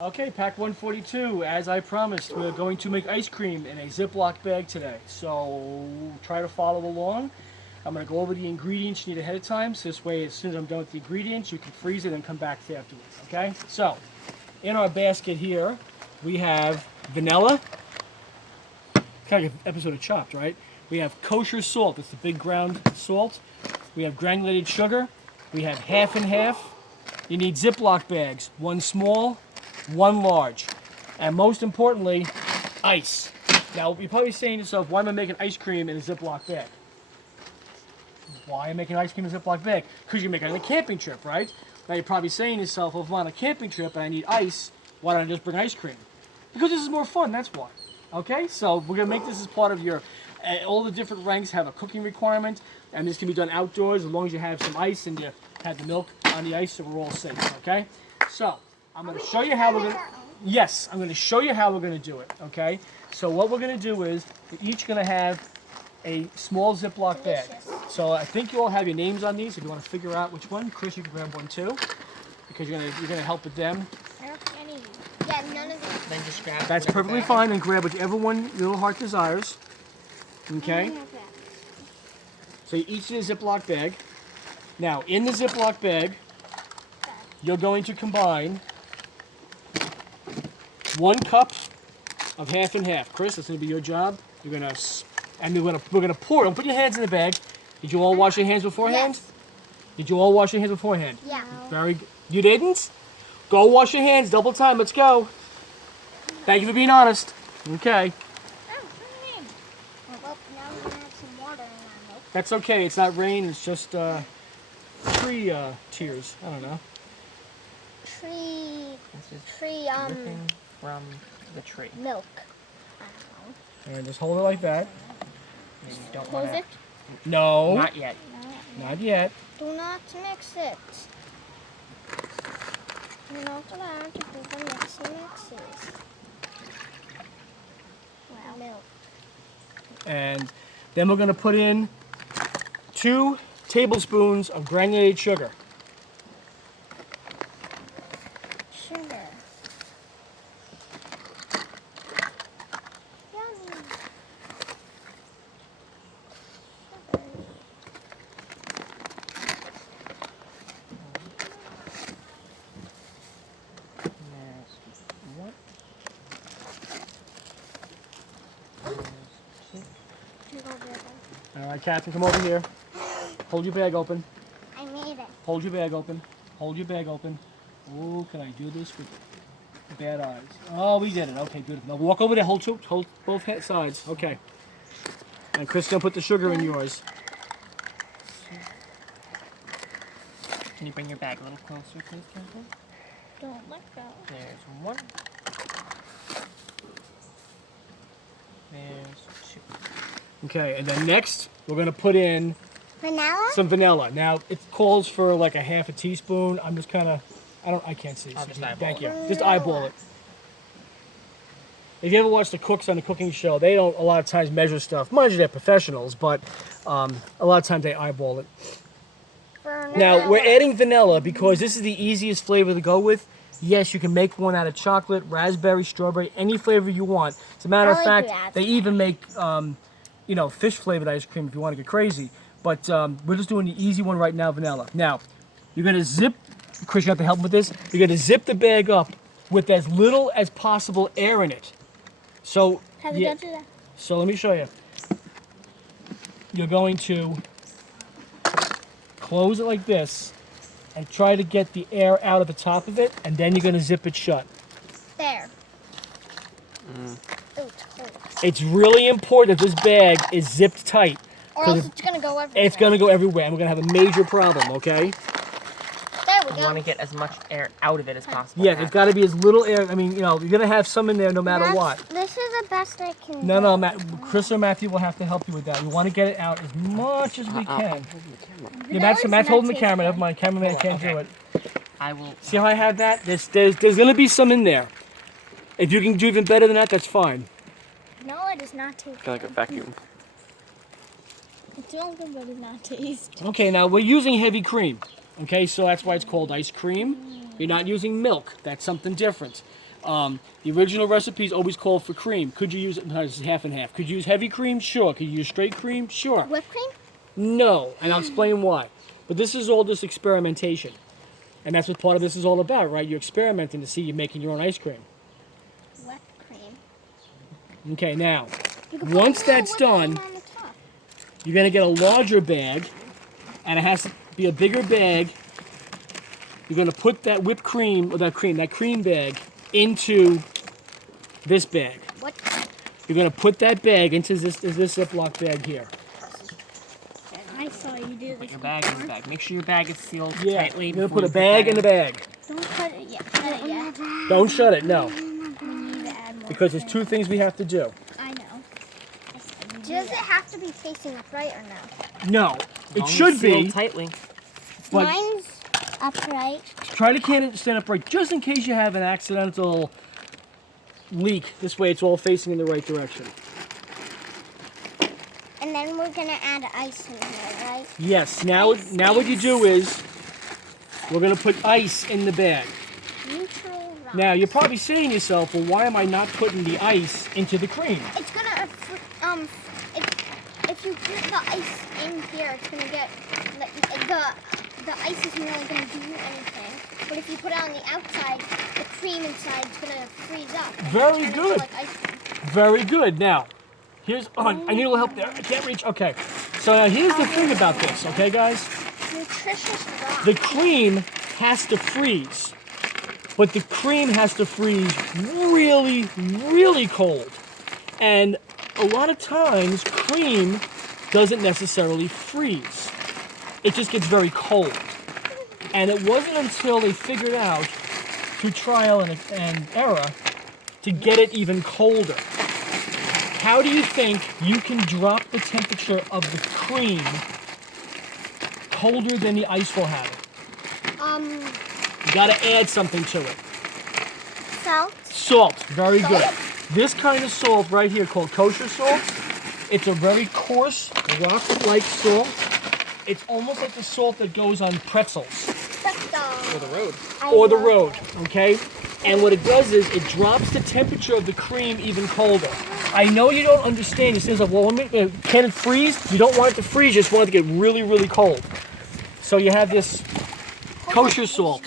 Okay, pack 142. As I promised, we're going to make ice cream in a Ziploc bag today. So try to follow along. I'm going to go over the ingredients you need ahead of time. So this way, as soon as I'm done with the ingredients, you can freeze it and come back afterwards. Okay? So in our basket here, we have vanilla. Kind of like an episode of Chopped, right? We have kosher salt. That's the big ground salt. We have granulated sugar. We have half and half. You need Ziploc bags. One small, one large, and most importantly, ice. Now, you're probably saying to yourself, why am I making ice cream in a Ziploc bag? Why am I making ice cream in a Ziploc bag? Because you're making it on a camping trip, right? Now, you're probably saying to yourself, well, if I'm on a camping trip and I need ice, why don't I just bring ice cream? Because this is more fun, that's why. Okay, so we're going to make this as part of your, all the different ranks have a cooking requirement, and this can be done outdoors as long as you have some ice and you have the milk on the ice, so we're all safe, okay? So, I'm going to show you how we're going to... Yes, I'm going to show you how we're going to do it, okay? So what we're going to do is, we're each going to have a small Ziploc bag. So I think you all have your names on these. If you want to figure out which one, Chris, you can grab one too, because you're going to help with them. I don't think any. Yeah, none of them. Then just grab. That's perfectly fine, and grab whichever one your little heart desires. Okay? So you each need a Ziploc bag. Now, in the Ziploc bag, you're going to combine 1 cup of half and half. Chris, that's going to be your job. You're going to, and we're going to pour. Don't put your hands in the bag. Did you all wash your hands beforehand? Yes. Did you all wash your hands beforehand? Yeah. Very good. You didn't? Go wash your hands. Double time. Let's go. Thank you for being honest. Okay. Oh, what do you mean? Well, now we're gonna have some water in our milk. That's okay. It's not rain. It's just tree tears. I don't know. This is Tree, dripping from the tree. milk. I don't know. And just hold it like that. And you don't Close want it. No. Not yet. Not yet. Do not mix it. You're not allowed to do the mixes. Wow. Milk. And then we're going to put in 2 tablespoons of granulated sugar. Sugar. Yummy. There's one. There's two. All right, Catherine, come over here. Hold your bag open. I made it. Hold your bag open. Hold your bag open. Oh, can I do this with bad eyes? Oh, we did it. Okay, beautiful. Now walk over there. Hold both sides. Okay. And Chris gonna put the sugar in yours. Can you bring your bag a little closer, please, Catherine? Don't let go. There's one. There's 2. Okay, and then next we're gonna put in Vanilla? some vanilla. Now it calls for like a half a teaspoon. I'm just kind of, I can't see. I'll just eyeball Thank you. it. Just eyeball it. If you ever watch the cooks on the cooking show, they don't a lot of times measure stuff. Mind you, they're professionals, but a lot of times they eyeball it. Now we're adding vanilla because this is the easiest flavor to go with. Yes, you can make one out of chocolate, raspberry, strawberry, any flavor you want. As a matter of fact, they even make fish flavored ice cream if you want to get crazy. But we're just doing the easy one right now, vanilla. Now, you're going to zip, Chris, you have to help with this. You're going to zip the bag up with as little as possible air in it. So, Have you done that? so let me show you. You're going to close it like this and try to get the air out of the top of it, and then you're going to zip it shut. There. Ooh, it's cold. It's really important that this bag is zipped tight. Or else it's gonna go everywhere. It's going to go everywhere, and we're going to have a major problem, okay? There we You go. want to get as much air out of it as possible. Yeah, there's got to be as little air. I mean, you're going to have some in there no matter what. This is the best I can No, do. no, Matt, Chris or Matthew will have to help you with that. We want to get it out as much as we can. Yeah, Matt's holding the camera. Never mind, cameraman can't do it. I will. See how I have that? There's going to be some in there. If you can do even better than that, that's fine. No, it is not tasty. Kind of like a vacuum. It's all good, but it's not tasty. Okay, now we're using heavy cream. Okay, so that's why it's called ice cream. You're not using milk. That's something different. The original recipes always called for cream. Could you use no, this is half and half? Could you use heavy cream? Sure. Could you use straight cream? Sure. Whipped cream? No, and I'll explain why. But this is all just experimentation, and that's what part of this is all about, right? You're experimenting to see you're making your own ice cream. Whipped cream. Okay, now You can put once a little that's whipped cream done, on the top. you're gonna get a larger bag, and it has to be a bigger bag. You're gonna put that whipped cream or that cream bag into this bag. What? You're gonna put that bag into this Ziploc bag here. I saw you do Put this. your bag in the bag. Make sure your bag is sealed Yeah, tightly. you're gonna before put a you bag that in the bag. Don't put it yet. Put it yet. Don't shut it, no, We need to add more. because there's two things we have to do. I know. Does it have to be facing upright or no? No, As it long as should it's sealed be, tightly. but Mine's upright. try to can it stand upright just in case you have an accidental leak. This way it's all facing in the right direction. And then we're gonna add ice in here, right? Yes, now what you do is we're gonna put ice in the bag. Neutral rock. Now you're probably saying to yourself, well, why am I not putting the ice into the cream? It's gonna if you put the ice in here, it's gonna get like, the ice isn't really gonna do anything. But if you put it on the outside, the cream inside is gonna freeze up. and Very turn into, good. like, ice cream. Very good. Now, here's I need a little help there. I can't reach. Okay. So now here's the thing about this, okay, guys? Nutritious rock. The cream has to freeze, but the cream has to freeze really, really cold. And a lot of times, cream doesn't necessarily freeze. It just gets very cold. And it wasn't until they figured out, through trial and error, to get it even colder. How do you think you can drop the temperature of the cream colder than the ice will have it? You gotta add something to it. Salt. Salt, very good. Salt? This kind of salt right here called kosher salt, it's a very coarse, rock-like salt. It's almost like the salt that goes on pretzels For the road. or the road, okay? And what it does is it drops the temperature of the cream even colder. I know you don't understand. It says, well, can it freeze? You don't want it to freeze, you just want it to get really, really cold. So you have this kosher salt,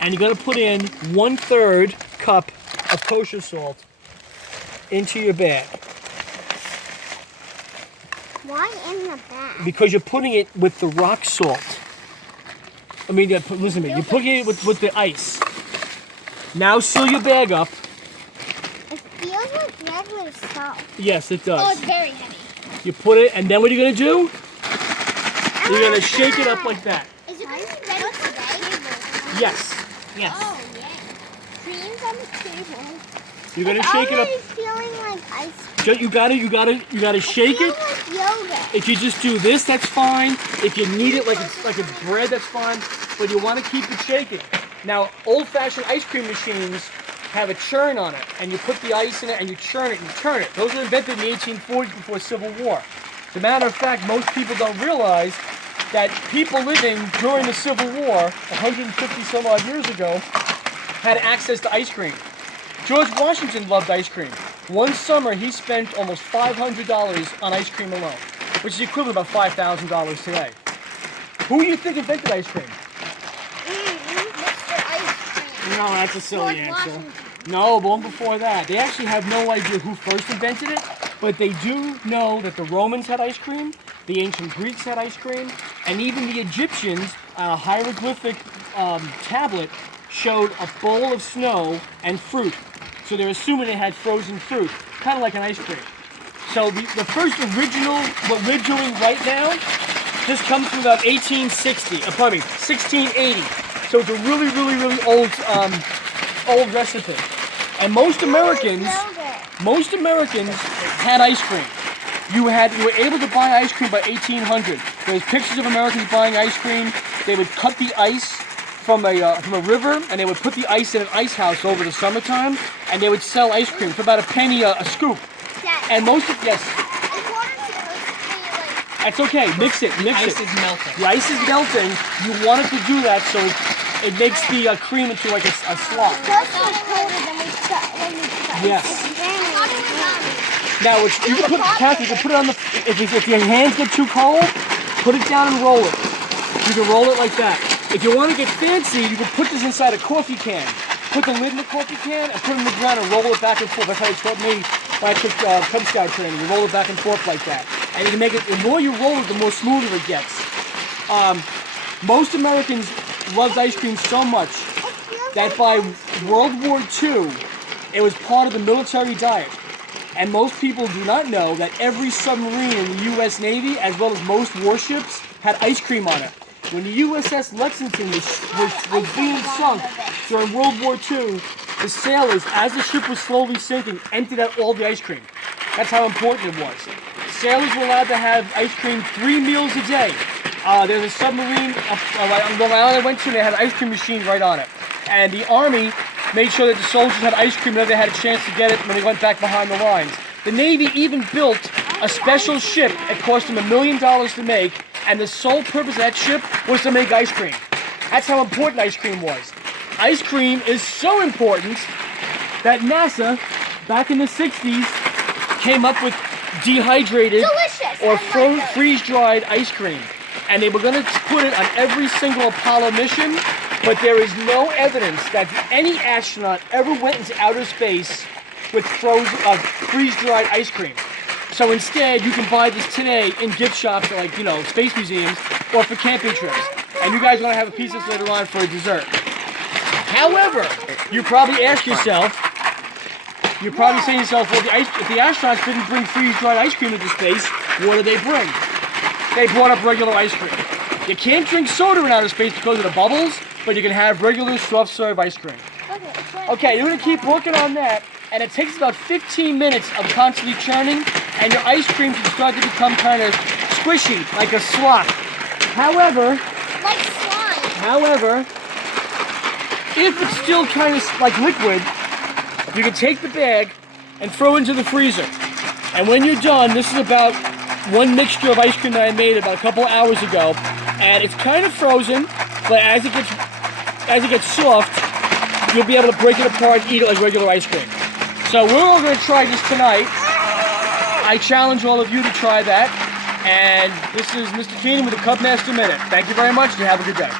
and you're gonna put in 1/3 cup of kosher salt into your bag Why in the bag? because you're putting it with the rock salt. I mean, listen to me. You're putting it with the ice. Now seal your bag up. It feels like regular salt. Yes, it does. Oh, it's very heavy. You put it, and then what are you gonna do? You're gonna shake it up like that. Is it going to be ready today? Yes. Yes. Oh, yeah. Cream's on the table. You're gonna It's shake it up. already feeling like ice You gotta shake feels it. like yogurt. If you just do this, that's fine. If you need it like it's bread, that's fine. But you want to keep it shaking. Now, old-fashioned ice cream machines have a churn on it, and you put the ice in it and you churn it and you turn it. Those were invented in the 1840s before Civil War. As a matter of fact, most people don't realize that people living during the Civil War, 150 some odd years ago, had access to ice cream. George Washington loved ice cream. One summer, he spent almost $500 on ice cream alone, which is equivalent to about $5,000 today. Who do you think invented ice cream? Mr. Ice Cream. No, that's a silly George answer. Washington. No, but one before that. They actually have no idea who first invented it, but they do know that the Romans had ice cream, the ancient Greeks had ice cream, and even the Egyptians on a hieroglyphic tablet showed a bowl of snow and fruit. So they're assuming they had frozen fruit, kind of like an ice cream. So the first original, what we're doing right now, this comes from about 1680. So it's a really, really, really old recipe. And most Americans had ice cream. You were able to buy ice cream by 1800. There's pictures of Americans buying ice cream. They would cut the ice from a river, and they would put the ice in an ice house over the summertime, and they would sell ice cream for about a penny a scoop. Dad, And most of yes, is water supposed to be like that's okay. Mix it. Ice is melting. The ice is melting. You want it to do that so it makes the cream into like a slop. It does feel colder than when we put the Yes. ice in. Now, you can put Kathy, you can put it on the. If your hands get too cold, put it down and roll it. You can roll it like that. If you want to get fancy, you can put this inside a coffee can. Put the lid in the coffee can and put it in the ground and roll it back and forth. That's how they taught me when I took Cub Scout training. You roll it back and forth like that, and you can make it. The more you roll it, the more smoother it gets. Most Americans loved ice cream so much that by World War II, it was part of the military diet. And most people do not know that every submarine in the U.S. Navy, as well as most warships, had ice cream on it. When the USS Lexington was being sunk during World War II, the sailors, as the ship was slowly sinking, emptied out all the ice cream. That's how important it was. Sailors were allowed to have ice cream 3 meals a day. There's a submarine on Long Island I went to, and they had an ice cream machine right on it. And the Army made sure that the soldiers had ice cream whenever they had a chance to get it when they went back behind the lines. The Navy even built a special ship. It cost them $1 million to make, and the sole purpose of that ship was to make ice cream. That's how important ice cream was. Ice cream is so important that NASA, back in the 60s, came up with dehydrated or freeze-dried ice cream. And they were going to put it on every single Apollo mission, but there is no evidence that any astronaut ever went into outer space with freeze-dried ice cream. So instead, you can buy this today in gift shops at, like, space museums or for camping trips. And you guys are going to have a piece of this later on for a dessert. However, you probably ask yourself, you're probably saying to yourself, well, if the astronauts didn't bring freeze-dried ice cream into space, what did they bring? They brought up regular ice cream. You can't drink soda in outer space because of the bubbles, but you can have regular soft-serve ice cream. Okay, you're going to keep working on that, and it takes about 15 minutes of constantly churning, and your ice cream can start to become kind of squishy, like a slop. However, if it's still kind of like liquid, you can take the bag and throw it into the freezer. And when you're done, this is about one mixture of ice cream that I made about a couple hours ago, and it's kind of frozen, but as it gets soft, you'll be able to break it apart and eat it like regular ice cream. So we're all going to try this tonight. I challenge all of you to try that, and this is Mr. Keenan with the Cubmaster Minute. Thank you very much, and have a good day.